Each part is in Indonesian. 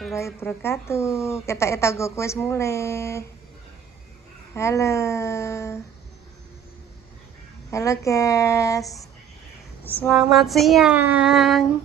warahmatullahi wabarakatuh. Kita go kuis mulai. Halo. Halo guys. Selamat siang.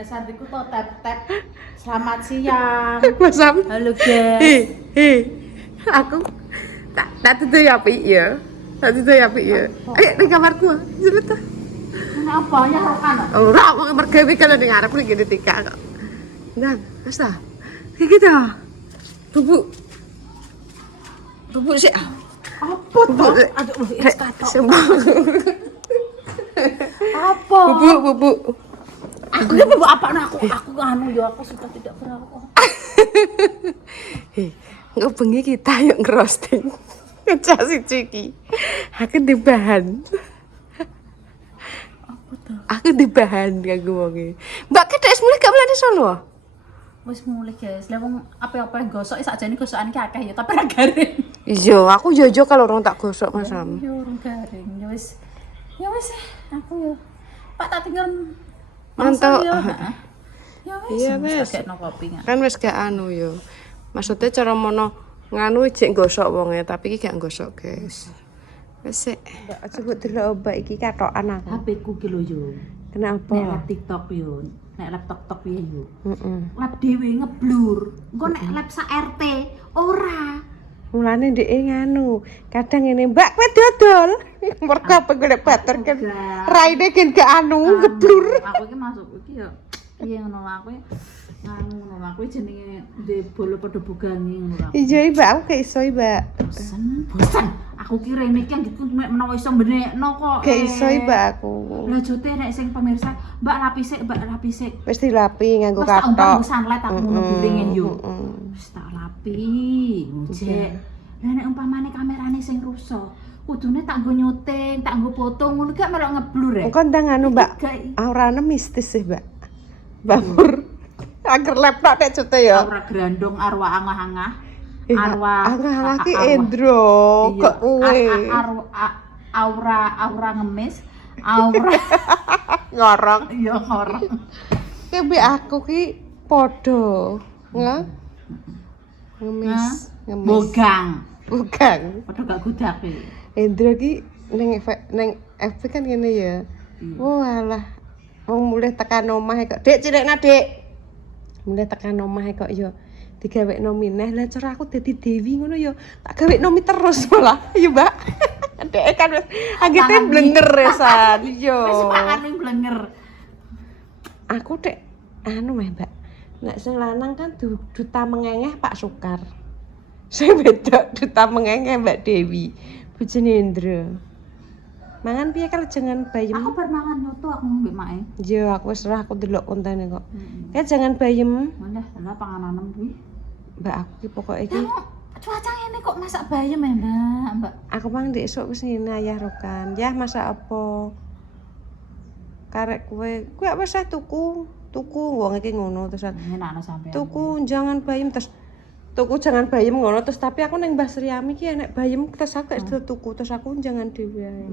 Biasanya tuh tap-tap. Selamat siang. Masam. Halo guys. Aku tak tutup api ya. Tak tutup api ya. Ayo di kamarku. Sebentar. Kenapa ya rokan? Ora mau mergawe kalau ning arep iki ditika kok. Nang, wis ta. Iki ta. Bubuk. Bubuk sik. Apa tuh? Aduh, es katok. Apa? Bubuk. Aku ini bubuk apa? Nah, aku anu ya, aku sudah tidak berapa. Nggak bengi kita yuk ngerosting. Ngecas iki. Aku di bahan. Apa tuh? Aku di bahan kanggo wonge. Mbak kedek mulai gak mulai Solo. Wis mulai guys. Lah wong apa-apa gosok sakjane gosokan iki akeh ya, tapi ora garing. Iya, aku jojo kalau orang tak gosok Mas Sam. Ya urung garing. Ya wis. Ya wis aku ya. Pak tak tinggal Mantap. ya. Ya wis. Iya wis. Kakekno kopi nggak? Kan wis gak anu yo. Maksudnya cara mono nganu jek gosok wonge, tapi iki gak gosok, guys. Wis sik. Mbak sebut delok obat iki katokan aku. HP ku ki lho yo. Kenapa? Nek lab TikTok yo. Nek lab TikTok piye yo. Heeh. Lab dhewe ngeblur. Engko nek lab sak RT ora. Mulane ndek nganu, kadang ngene, Mbak kowe dodol. Mergo apa golek bater kan. Raine gen gak anu ngeblur. Aku iki masuk iki yo. Piye ngono aku nganu ngono aku jenenge ndek bolo padha bugani ngono aku. Iya, Mbak, aku gak iso, Mbak. Bosen. Aku ki rene iki gitu menawa iso benekno kok. Gak iso, Mbak, aku. Lah jote nek sing pemirsa, Mbak lapis sik. Wis dilapi nganggo Wes tak umpam katok. nggo sunlight aku ngono guringe yo. Heeh. Wis tak lapi, ngojek. Lah nek umpamane kamerane sing rusak, kudune tak nggo nyuting, tak nggo foto ngono gak melok ngeblur ya. Engko ndang anu, Mbak. Aurane mistis sih, Mbak. Bamur. Agar laptop nek cute ya. Aura grandong arwah angah-angah. Iya, Arwah angah-angah ki Endro, kok kowe. Aura ngemis. Aura Ngorok. iya ngorok. Ki mbek aku ki padha. Ngemis. Bogang. Bukan. Padha gak gudake. Endro ki ning FB kan ngene ya. Oh alah. Wong mulih tekan omahe kok. Dik cilikna, Dik. Mulih tekan omahe kok ya digawekno mineh. Lah cara aku dadi Dewi ngono ya. Tak gawekno mi terus malah. Ya, Mbak. Dek kan wis anggete blenger resan. Iya. Wis pakane blenger. Aku Dek anu meh, Mbak. Nek sing lanang kan duta mengengeh Pak Sukar. Sing wedok duta mengengeh Mbak Dewi. Bojone Indra. Mangan piye kalau jangan bayem? Aku bar mangan nyoto aku mbek mae. Iya, aku wis ora aku delok kontene kok. Kayak jangan bayem. Mana lah panganan kuwi. Mbak aku ki pokoke iki Cuaca ngene kok masak bayam ya, Mbak. aku mang ndek esuk wis ngene ayah rokan. Yah masak apa? Karek kowe wis tuku wong iki ngono terus Enak sampean. tuku jangan bayem terus tuku jangan bayem ngono terus tapi aku ning Mbah Sriami ki enek bayem terus aku gak tuku terus aku jangan dhewe ae.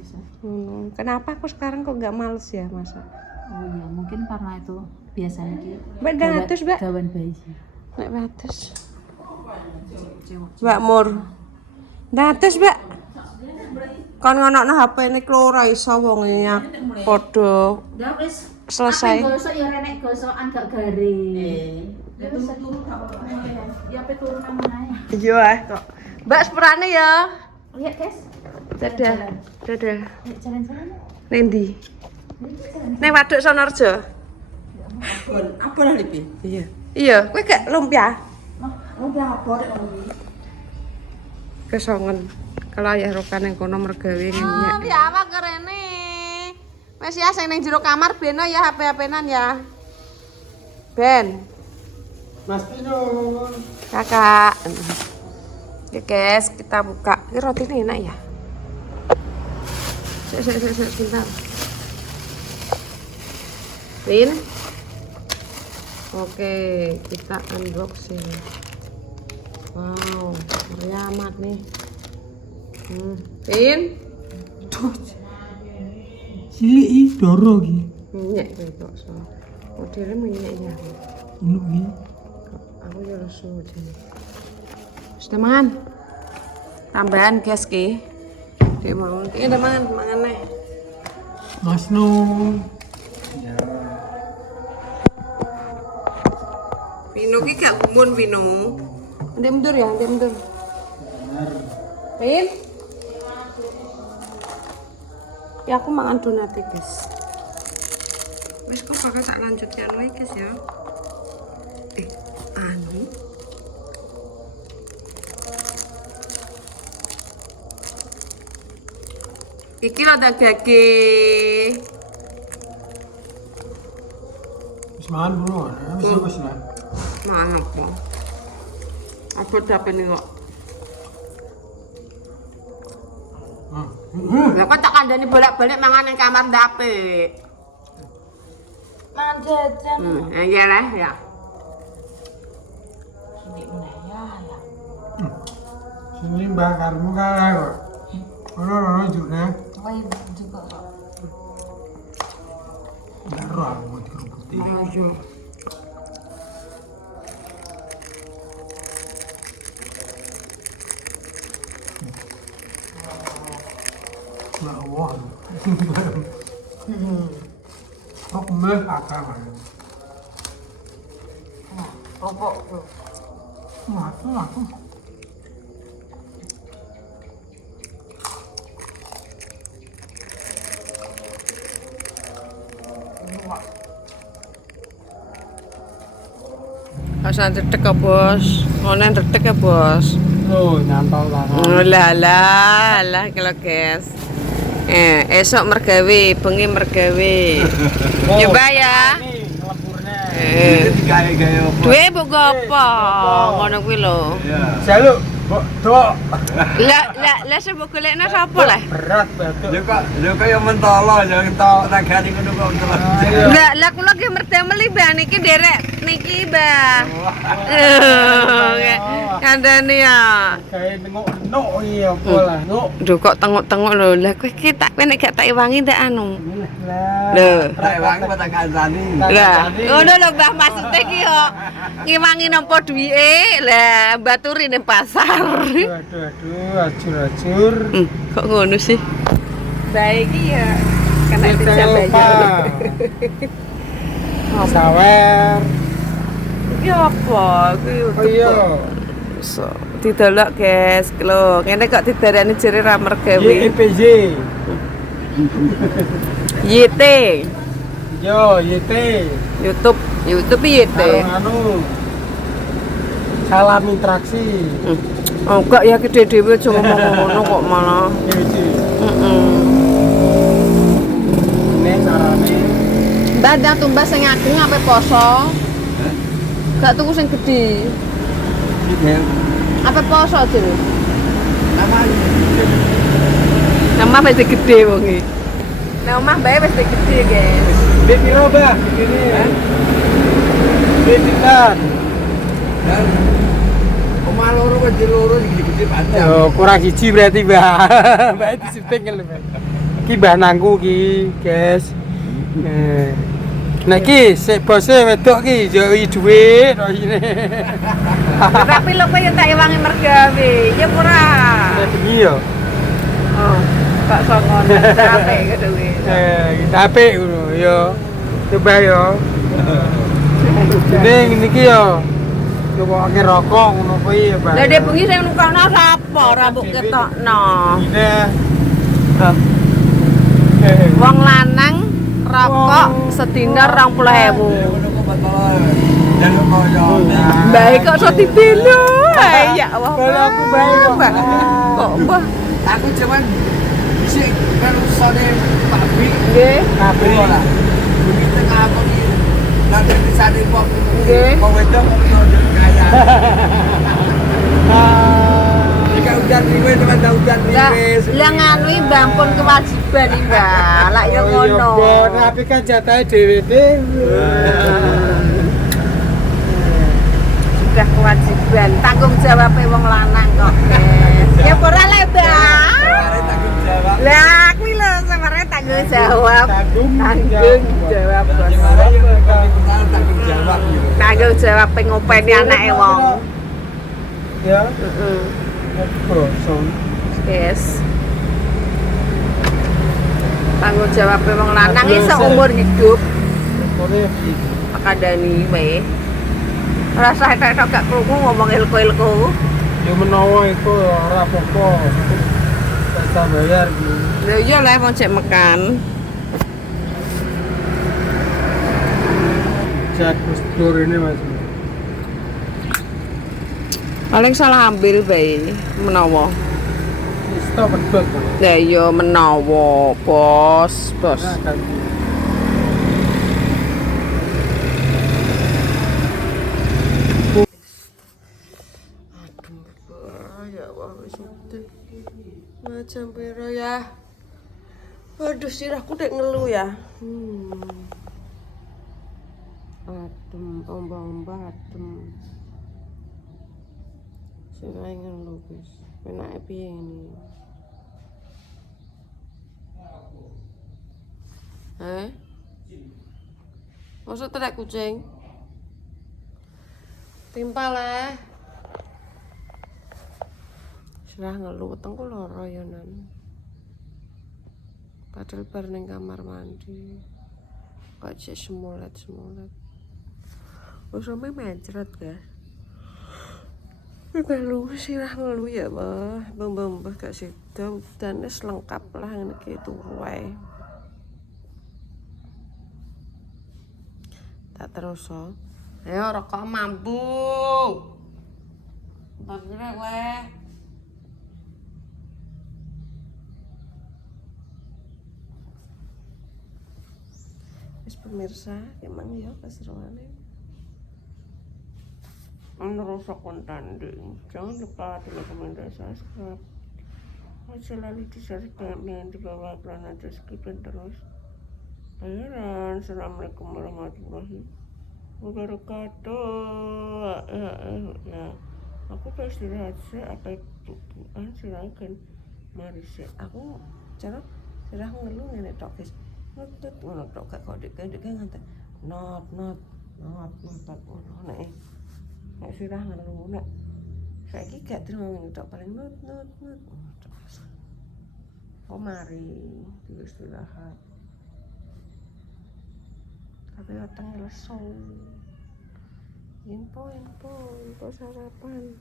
Bisa. Ngono. Kenapa aku sekarang kok gak males ya masak? Oh iya, mungkin karena itu biasanya ki. Mbak datus, Mbak. Gawan bayi. Nek batus. Mbak Mur. Datus, Mbak. Kon ngonokno HP ne kloro iso wong padha Udah wis selesai. Gosok ya renek gosokan gak garing. Wis turu gak apa-apa. Ya pe turu nang ae. Iya kok. Mbak sepurane ya. Lihat, guys. Dadah. Dadah. Jalan-jalan. Nendi? Ning Waduk Sonorejo. Apa lah Lipi? Iya. Iya, kowe gak lumpia? Udah apa dek ngono. Kesongen. Kalau ayah rokan yang kono mergawe ngene. Ya apa kerene? Wes ya sing ning jero kamar beno ya HP-HPnan ya. Ben. Mas Pino. Kakak. Ya guys, kita buka. Ini roti ini enak ya? Sebentar. Lin. Oke, kita unboxing. Wow, meriah amat nih. Pin. Cilik iki doro iki. Minyak kowe kok so. Modele minyak ya. Ngono iki. Aku ya lesu jane. Sudah mangan. Tambahan gas ki. Dek mau. Iki udah mangan nih. Mas Nun. Vino ki gak gumun Vino. Ndek mundur ya, ndek mundur. Pin. Ya aku mangan donat guys. Wis kok bakal tak lanjutkan lagi guys ya. Anu. Iki ada gage. Wis mangan bro. Wis lah. Mangan apa? Apa dapen iki kok? Lah kok tak kandhani bolak-balik mangan ning kamar ndape. Mangan jajan. Iya lah ya. Sithik meneh ya. Sini bakarmu kalah kok. Ono juga. Wae juga kok. Daro aku mau dikerubuti. Ayo. Nah, wah. Kok meh akal kan. Popok tuh. Aku. Asan tetek ya, Bos. Ngono tetek ya, Bos. Oh, nyantol banget. Lah kalau guys. Esok mergawe, bengi mergawe. Coba ya. Gaya-gaya apa? Duwe mbok apa? Ngono kuwi lho. Jaluk, Dok. Lah sebab golekno sapa lah? Berat banget. Lho kok ya mentolo ya entok regane ngono kok mentolo. Lah kula ki merdamel Mbah niki nderek niki Mbah. Kandhane ya. Kayak nengok-nengok iki apa lah, Nuk. Duh kok tengok-tengok lho. Lah kowe ki tak nek gak tak iwangi ndak anu. Lah. Lho. Rek wangi apa tak kancani. Lah, ngono lho Mbah maksude ki yo ngiwangi nampa duwike. Lah baturi ning pasar. Aduh, acur-acur. Kok ngono sih? Baik iki ya kena Jangan dijam lupa. Sawer. Iki apa? Iki Oh iya. so didelok guys, lho ngene kok didarani jere ra mergawe. YPJ. YT. Yo, YT. YouTube YT. Anu. Salam interaksi. Oh enggak ya gede dhewe aja ngomong ngono kok malah. YPJ. Heeh. Ini carane. Bandang tumbas sing agung ape poso? Gak tuku sing gedhe. Iki Ape poso jere? nama Nama wis gede wong iki. Nah omah bae wis gede, guys. Di piro, Bah? Ini. Di pinten? dan omah loro wedi loro gede-gede panjang. Oh, kurang hiji berarti, Mbak. Mbak disipeng lho, Mbak. Ki Mbah nangku ki, guys. Nek ki sik bose wedok ki yo dhuwit kok ngene. Tapi lho kowe yo tak iwangi mergawe. Ya ora. Nek bengi yo. Oh, gak songon capek kedewe. Kita apik ngono yo. Coba yo. Ning niki yo. Coba akeh rokok ngono kuwi ya, Mbak. Lah dek bengi sing nukono sapa ora mbok ketokno. Ini. Wong lanang rokok sedina 20.000. Ngono kok batal. Jaluk koyo. Baik kok iso dibelo. Ya Allah. Kalau aku baik kok. Kok mbah Aku cuman sik karo sone pabrik nggih. Kabeh ora. Begitu tengah apa iki. Nanti di sana pop. Nggih. Mau wedok mau kaya. Jika hujan riwe teman hujan Lah riwe. lah nganu iki Mbah pun kewajiban iki Mbah. Lah ya ngono. Tapi kan jatahe dhewe-dhewe. udah kewajiban tanggung jawab wong lanang kok guys. Ya ora le Mbak. Mari tanggung jawab. Lah kuwi lho sebenarnya tanggung jawab. Tanggung jawab bos. Gimana ya tanggung jawab gitu. Tanggung jawab ngopeni anake wong. Ya. Heeh. Kosong. Yes. Tanggung jawab wong lanang iki seumur hidup. Korea iki. Pakandani wae. Rasa tok gak krungu ngomong ilko-ilko. Ya menawa iku ora apa-apa. Bisa bayar iki. Lha iya lah mau cek mekan. Jagus dur ini Mas. Paling salah ambil bae menawa. Stop pedot. Lah iya menawa, Bos. Nah, kan. Ya Allah wis udah. Macam piro ya. Aduh sirahku dek ngeluh ya. Adem, ombak-ombak adem. Sirahe ngeluh guys. Penake piye ini? Masa terak kucing? Timpal lah. Serah ngeluh wetengku lara ya nan. Padahal bar ning kamar mandi. Kok cek semulet-semulet. Wis sampe mencret guys. Ngeluh sirah ngeluh ya Mbah. Mbah gak sida udane lengkap lah ngene iki turu wae. Tak terus ayo rokok mampu. Bagre kowe. Wis pemirsa, emang ya keseruannya. Meneruskan konten jangan lupa rekomendasi subscribe. Selalu disertai di bawah iklan aja skipin terus. Bayaran. Assalamualaikum warahmatullahi wabarakatuh. Ya, aku udah istirahat sih, apa tubuhan silahkan. Mari sih, aku cara sirah ngeluh nenek tok guys. Not ngono tok gak kok dek ngantek. Not ngono nek. Nek sirah ngeluh nek. Saiki gak terima ngene tok paling not. Oh mari istirahat. Tapi datang lesu. Info sarapan.